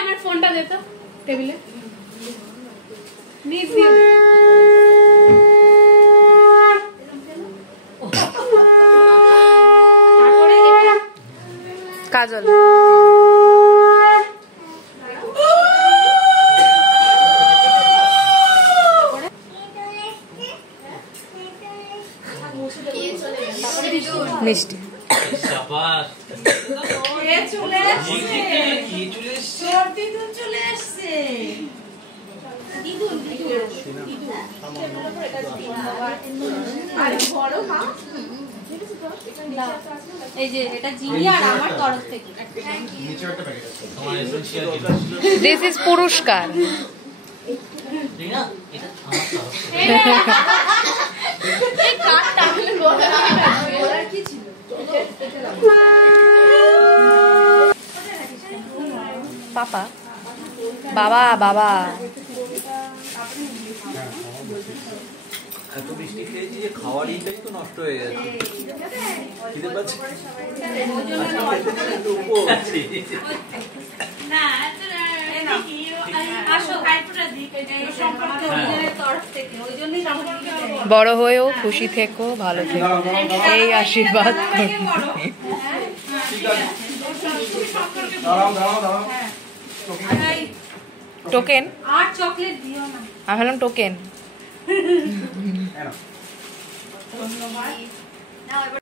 আমার ফোনটা দে তো টেবিলে কাজল মিষ্টি এই যে এটা জিনি আর আমার তরফ থেকে দিস ইজ পুরস্কার পাপা বাবা বাবা এত মিষ্টি খেয়েছি যে খাওয়ার ইটাই তো নষ্ট হয়ে গেছে খিদে পাচ্ছে বড় হয়েও খুশি থেকো ভালো থেকো এই আশীর্বাদ টোকেন আর চকলেট দিও না আমি ভাবলাম টোকেন ধন্যবাদ।